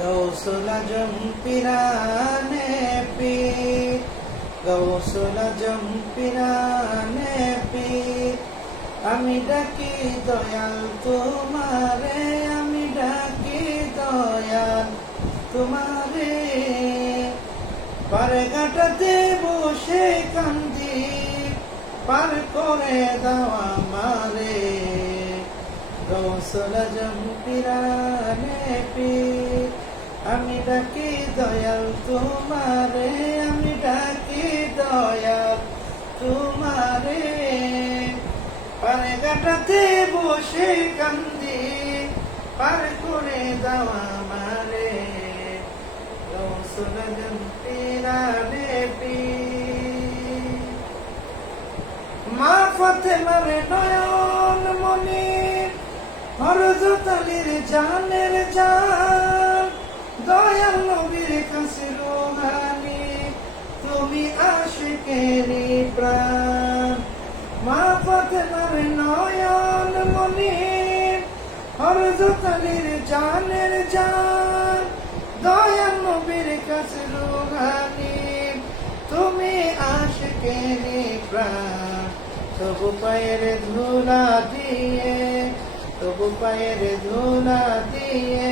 গৌসুল আজম পিরানে পীর, গৌসুল আজম পিরানে পীর। আমি ডাকি দয়াল তোমারে, আমি ডাকি দয়াল তোমারে। পারে ঘাটাতে বসে কান্দি, পার করে দাও আমারে। গৌসুল আজম পিরানে পীর, আমি ডাকি দয়াল তোমারে, আমি ডাকি দয়াল তোমারে। পারে ঘাটাতে বসে কান্দি, পার করে দাও আমারে। গৌসুল আজম পিরানে পীর। মা ফাতেমার নয়ন মনি, হযরত আলীর জানের জান, দয়াল নবীর কাছে রোহানি, তুমি আশিকেরই প্রাণ। মা ফাতেমার নয়ন মনি, হযরত আলীর জানের জান, দয়াল নবীর কাছে রোহানি, তুমি আশিকেরই প্রাণ। তবু পায়ের ধুলা দিয়ে, তবু পায়ের ধুলা দিয়ে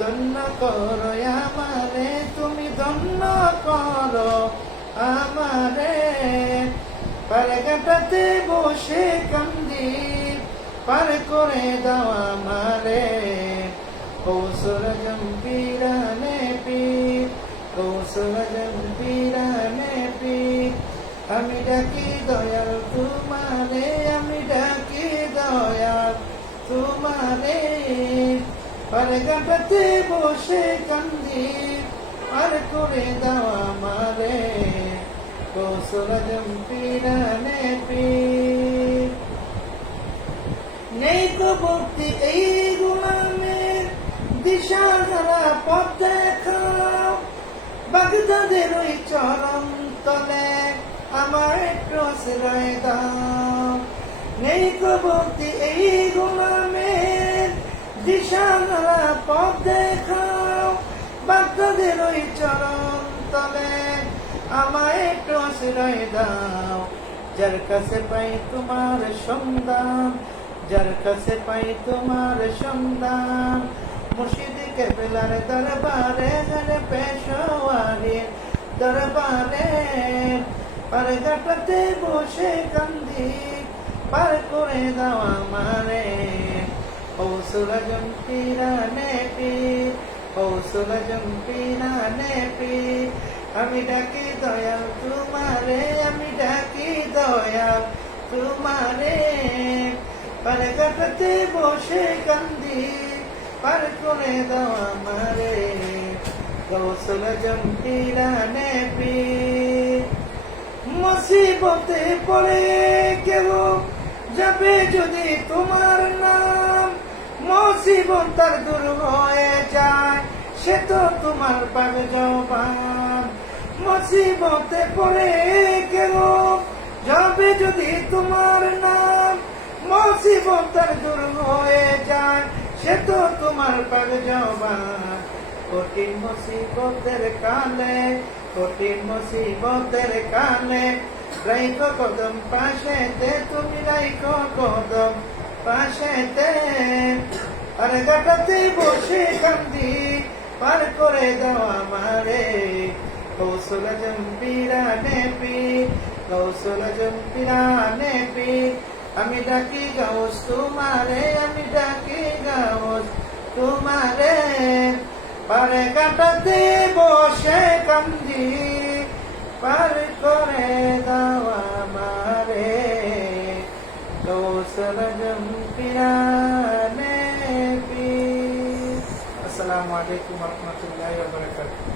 ধন্য করো আমারে, তুমি ধন্য করো আমারে। পারে ঘাটাতে বসে কান্দি, পার করে দাও আমারে। গৌসুল আজম পিরানে পীর, গৌসুল আজম পিরানে পীর। আমি ডাকি দয়াল তোমারে, আমি ডাকি দয়াল তোমারে। পারে ঘাটাতে বসে কান্দি, পার করে দাও আমারে। গৌসুল আজম পিরানে পীর। নেই তো ভক্তি এই গুলামের, দিশা হারা পথ দেখাও। বাগদাদের ওই চরম তলে আমার একটু আশ্রয় দাও। নেই তো ভক্তি এই গুলামের, দিশা হারা পথ দেখাও। বাগদাদের ওই চরম তলে আমায় একটু আশ্রয় দাও। যার কাছে পাই তোমার সন্ধান, যার কাছে পাই তোমার সন্ধান, মুর্শিদ কেবলার দরবারে, হরে পেশোয়ারি দরবারে। পারে ঘাটাতে বসে কান্দি, পার করে দাও আমারে। গৌসুল আজম পিরানে পীর, গৌসুল আজম পিরানে পীর। আমি ডাকি দয়াল তোমারে, আমি ডাকি দয়াল তোমারে। পারে ঘাটাতে বসে কান্দি, পার করে দাও আমারে। গৌসুল আজম পিরানে পীর। মুসিবতে পড়ে কেউ যাবে যদি তোমার নাম, মুসিবত তার দূর হয়ে যায়, সে তো তোমার পাগ জবান। মুসিবতে পড়ে কেউ যাবে যদি তোমার নাম, মুসিবত তার দূর হয়ে যায়, সে তো তোমার পাগ জবান। কঠিন মুসিবতের কালে, কঠিন মুসিবতের কালে, রাইখো কদম পাশেতে, তুমি রাইখো কদম পাশেতে। আর ঘাটাতে বসে কান্দি, পার করে দাও আমারে। গৌসুল আজম পিরানে পীর, গৌসুল আজম পিরানে পীর। আমি ডাকি গাউস তোমারে, আমি ডাকি গাউস তোমারে। পারে ঘাটাতে বসে কান্দি, পার করে দাও আমারে। গৌসুল আজম পিরানে পীর। আসসালামু আলাইকুম ওয়া রাহমাতুল্লাহি ওয়া বারাকাতুহু।